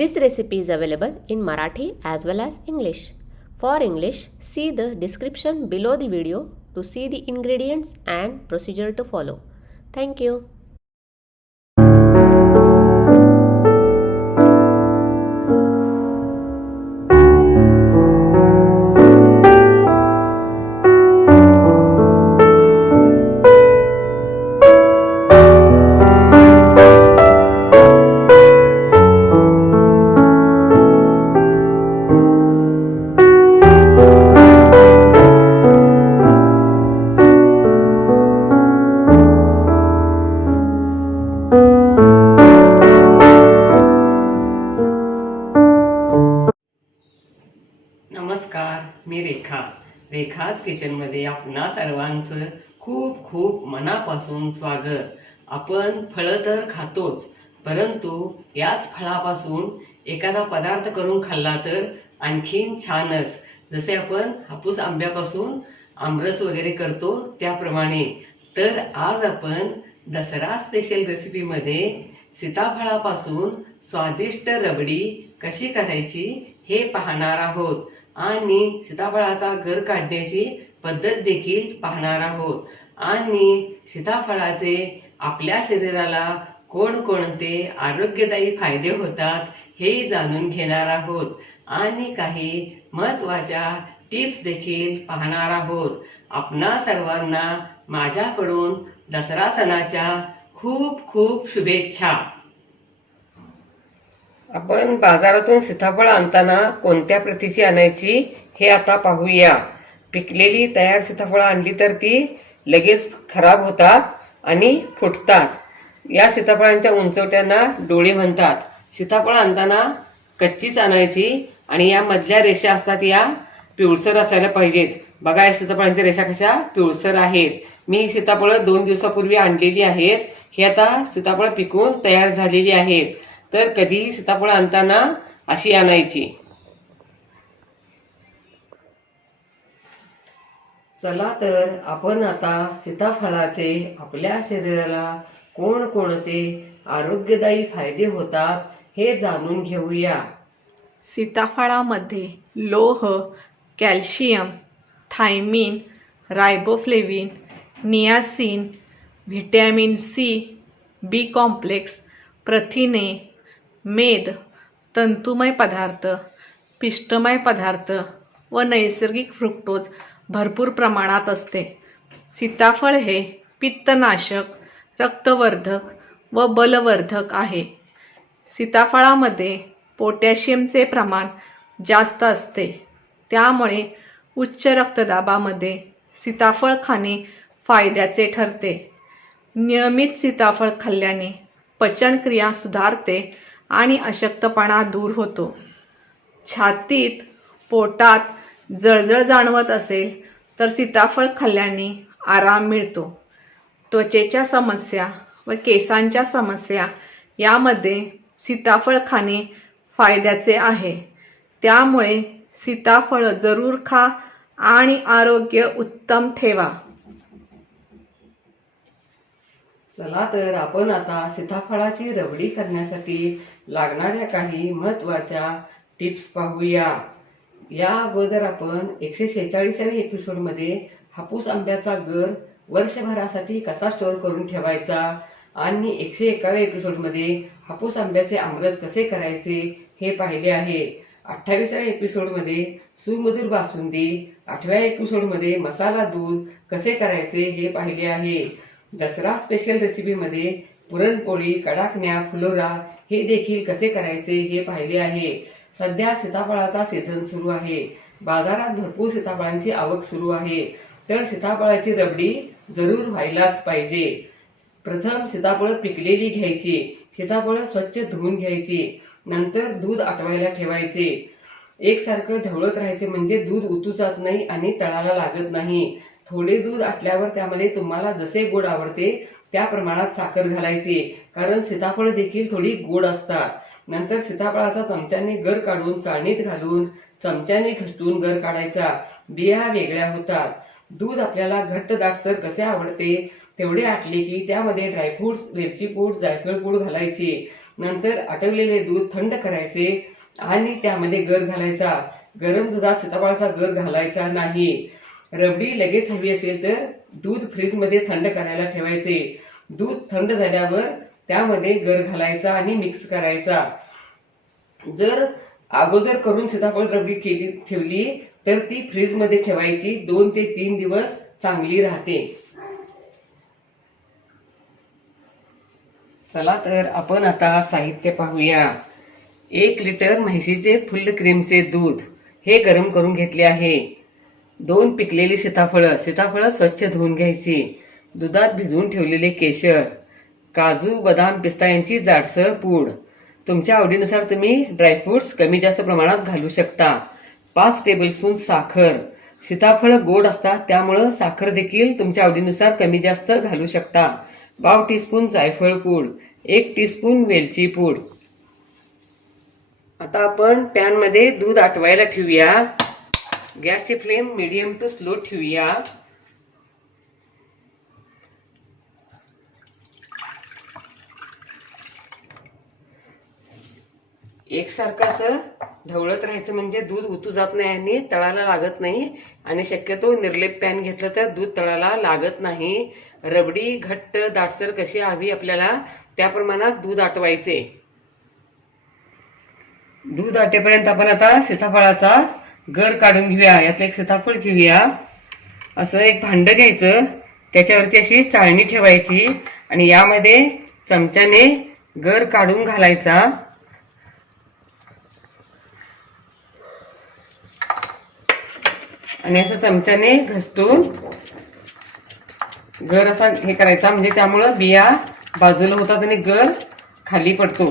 This recipe is available in Marathi as well as English. For English, see the description below the video to see the ingredients and procedure to follow. Thank you. नमस्कार, मी रेखाच किचनमध्ये आपणा सर्वांचं खूप खूप मनापासून स्वागत. आपण फळं तर खातोच, परंतु याच फळापासून एखादा पदार्थ करून खाल्ला तर आणखीन छानच. जसे आपण हापूस आंब्यापासून आमरस वगैरे करतो त्याप्रमाणे. तर आज आपण दसरा स्पेशल रेसिपीमध्ये सीताफळापासून स्वादिष्ट रबडी कशी करायची हे पाहणार आहोत आणि सीताफळाचा गर काढण्याची पद्धत देखील पाहणार आहोत आणि सीताफळाचे आपल्या शरीराला कोणकोणते आरोग्यदायी फायदे होतात हे जाणून घेणार आहोत आणि काही महत्त्वाच्या टिप्स देखील पाहणार आहोत. आपणा सर्वांना माझ्याकडून दसरा सणाच्या खूप खूप शुभेच्छा. आपण बाजारातून सीताफळ आणताना कोणत्या प्रतीची आणायची हे आता पाहूया. पिकलेली तयार सीताफळं आणली तर ती लगेच खराब होतात आणि फुटतात. या सीताफळांच्या उंचवट्यांना डोळे म्हणतात. सीताफळ आणताना कच्चीच आणायची आणि या मधल्या रेषा असतात या पिवळसर असायला पाहिजेत. बघा या सीताफळांच्या रेषा कशा पिवळसर आहेत. मी सीताफळं 2 दिवसापूर्वी आणलेली आहेत. हे आता सीताफळं पिकून तयार झालेली आहेत. तर कधीही सीताफळ आणताना अशी आणायची. चला तर आपण आता सीताफळाचे आपल्या शरीराला कोणकोणते आरोग्यदायी फायदे होतात हे जाणून घेऊया. सीताफळामध्ये लोह, calcium, thiamine, riboflavin, niacin, vitamin C, B complex, प्रथिने, मेद, तंतुमय पदार्थ, पिष्टमय पदार्थ व नैसर्गिक फ्रुक्टोज भरपूर प्रमाणात असते. सीताफळ हे पित्तनाशक, रक्तवर्धक व बलवर्धक आहे. सीताफळामध्ये पोटॅशियमचे प्रमाण जास्त असते, त्यामुळे उच्च रक्तदाबामध्ये सीताफळ खाणे फायद्याचे ठरते. नियमित सीताफळ खाल्ल्याने पचनक्रिया सुधारते आणि अशक्तपणा दूर होतो. छातीत, पोटात जळजळ जाणवत असेल तर सीताफळ खाल्ल्याने आराम मिळतो. त्वचेच्या समस्या व केसांच्या समस्या यामध्ये सीताफळ खाणे फायद्याचे आहे. त्यामुळे सीताफळ जरूर खा आणि आरोग्य उत्तम ठेवा. चला तर आपण आता सीताफळाची रबडी करण्यासाठी लागणाऱ्या काही महत्त्वाच्या टिप्स पाहूया. या अगोदर आपण 146व्या एपिसोडमध्ये हापूस आंब्याचा गर वर्षभरासाठी कसा स्टोअर करून ठेवायचा आणि 101व्या एपिसोडमध्ये हापूस आंब्याचे आमरस कसे करायचे हे पाहिले आहे. 28व्या एपिसोडमध्ये सुमधुर बासुंदी, 8व्या एपिसोडमध्ये मसाला दूध कसे करायचे हे पाहिले आहे. दसरा स्पेशल रेसिपीमध्ये पुरणपोळी, कडाकण्या, फुलोरा हे देखील कसे करायचे हे पाहिले आहे. सध्या सीताफळाचा सीझन सुरू आहे. बाजारात भरपूर सीताफळांची आवक सुरू आहे. तर सीताफळाची रबडी जरूर व्हायलाच पाहिजे. प्रथम सीताफळ पिकलेली घ्यायची. सीताफळ स्वच्छ धुवून घ्यायची. नंतर दूध आटवायला ठेवायचे. एकसारखं ढवळत राहायचे म्हणजे दूध उतू जात नाही आणि तळाला लागत नाही. थोडे दूध आटल्यावर त्यामध्ये तुम्हाला जसे गोड आवडते त्या प्रमाणात साखर घालायची, कारण सीताफळ देखील थोडी गोड असतात. नंतर सीताफळाचा चमच्याने गर काढून चाळणीत घालून चमच्याने घसटून गर काढायचा. बिया वेगळ्या होतात. दूध आपल्याला घट्ट दाटसर कसे आवडते तेवढे आटले की त्यामध्ये ड्रायफ्रुट्स, वेलची पूड, जायफळ पूड घालायची. नंतर आटवलेले दूध थंड करायचे आणि त्यामध्ये गर घालायचा. गरम दुधात सीताफळाचा गर घालायचा नाही. रबडी लगेच हवी असेल तर दूध फ्रीजमध्ये थंड करायला ठेवायचे. दूध थंड झाल्यावर त्यामध्ये गर घालायचा आणि मिक्स करायचा. जर अगोदर करून सीताफळ रबडी ठेवली तर ती फ्रीजमध्ये ठेवायची. 2 ते 3 दिवस चांगली राहते. चला तर आपण आता साहित्य पाहूया. 1 लिटर म्हैसीचे फुल क्रीमचे दूध हे गरम करून घेतले आहे. 2 पिकलेली सीताफळं स्वच्छ धुवून घ्यायची. दुधात भिजवून ठेवलेले केशर, काजू, बदाम, पिस्ता यांची जाडसर पूड. तुमच्या आवडीनुसार तुम्ही ड्रायफ्रुट्स कमी जास्त प्रमाणात घालू शकता. 5 टेबलस्पून साखर. सीताफळ गोड असतात त्यामुळं साखर देखील तुमच्या आवडीनुसार कमी जास्त घालू शकता. 1/2 टीस्पून जायफळ पूड, 1 टीस्पून वेलची पूड. आता आपण पॅन मध्ये दूध आटवायला ठेवूया. गॅसची फ्लेम मीडियम टू स्लो ठेवूया. एकसारखं असं ढवळत राहायचं म्हणजे दूध उतू जात नाही आणि तळाला लागत नाही. आणि शक्यतो निर्लेप पॅन घेतलं तर दूध तळाला लागत नाही. रबडी घट्ट दाटसर कशी हवी आपल्याला त्या प्रमाणात दूध आटवायचे. दूध आटेपर्यंत आपण आता सीताफळाचा गर काढून घेऊया. यातलं एक सीताफळ घेऊया. असं एक भांड घ्यायचं, त्याच्यावरती अशी चाळणी ठेवायची आणि यामध्ये चमच्याने गर काढून घालायचा. आणि असं चमच्याने घसटून गर असा हे करायचा म्हणजे त्यामुळं बिया बाजूला होतात आणि गर खाली पडतो.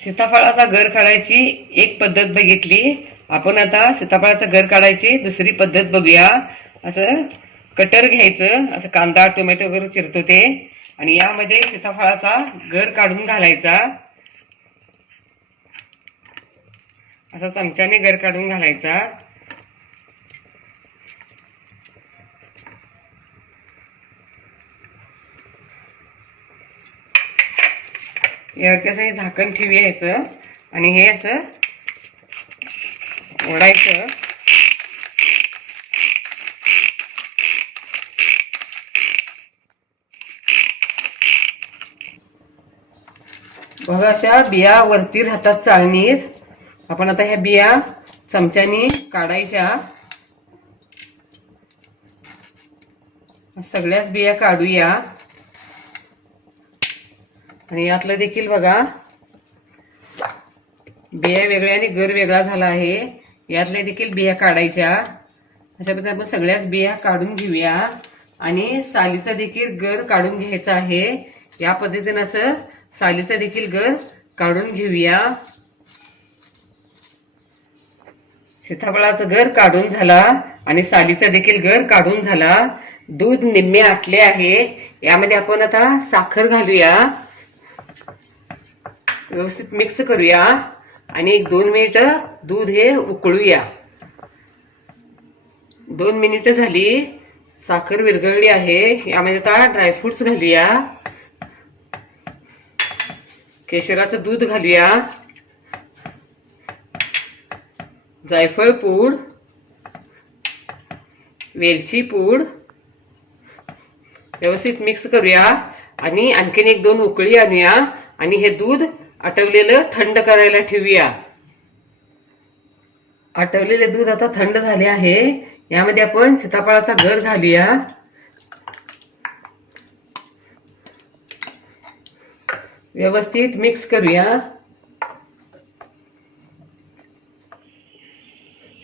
सीताफळाचा गर काढायची एक पद्धत बघितली. आपण आता सीताफळाचा गर काढायची दुसरी पद्धत बघूया. असं कटर घ्यायचं, असं कांदा टोमॅटो वगैरे चिरतो ते, आणि यामध्ये सीताफळाचा गर काढून घालायचा. असा चमच्याने गर काढून घालायचा. यावरती असं हे झाकण ठेवायचं आणि हे असं ओढायचं. बघा अशा बिया वरती राहतात चाळणीत. आपण आता ह्या बिया चमच्याने काढायच्या. सगळ्याच बिया काढूया. आणि यातलं देखील बघा बिया वेगळ्या आणि गर वेगळा झाला आहे. यातल्या देखील बिया काढायच्या. अशा पद्धतीने आपण सगळ्याच बिया काढून घेऊया. आणि सालीचा देखील गर काढून घ्यायचा आहे. या पद्धतीने असं सालीचा देखील गर काढून घेऊया. सीताफळाचं गर काढून झाला आणि सालीचा देखील गर काढून झाला. दूध निम्मे आटले आहे. यामध्ये आपण आता साखर घालूया. व्यवस्थित मिक्स करूया आणि 1-2 मिनिटं दूध हे उकळूया. 2 मिनिटं झाली. साखर विरघळली आहे. यामध्ये आता ड्रायफ्रुट्स घालूया. केशराचं दूध घालूया. जायफळ पूड, वेलची पूड व्यवस्थित मिक्स करूया आणि आणखीन 1-2 उकळी आणूया आणि हे दूध आटवलेलं थंड करायला ठेवूया. आटवलेले दूध आता थंड झाले आहे. यामध्ये आपण सीताफळाचा गर घालूया. व्यवस्थित मिक्स करूया.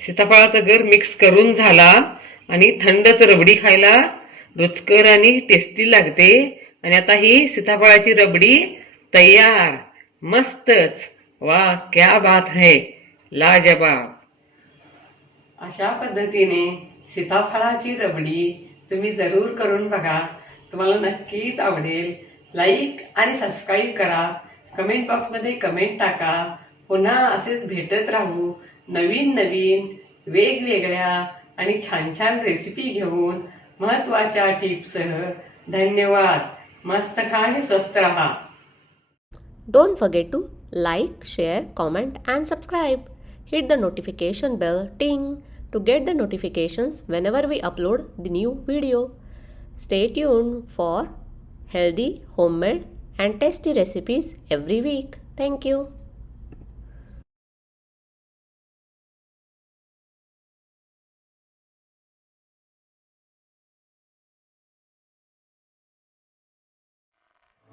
सीताफळाचा गर मिक्स करून झाला आणि थंडच रबडी खायला रुचकर आणि टेस्टी लागते. आणि आता ही सीताफळाची रबडी तयार. मस्तच. वाह, क्या बात है, लाजवाब. अशा पद्धतीने सीताफळाची रबडी तुम्ही जरूर करून बघा. तुम्हाला नक्कीच आवडेल. लाईक आणि सबस्क्राईब करा. कमेंट बॉक्समध्ये कमेंट टाका. पुन्हा असेच भेटत राहू नवीन नवीन वेगवेगळ्या आणि छान छान रेसिपी घेऊन, महत्त्वाच्या टिप्ससह. धन्यवाद. मस्त खा आणि स्वस्त राहा. Don't forget to like, share, comment, and subscribe. Hit the notification bell ting to get the notifications whenever we upload the new video. Stay tuned for healthy, homemade, and tasty recipes every week. Thank you.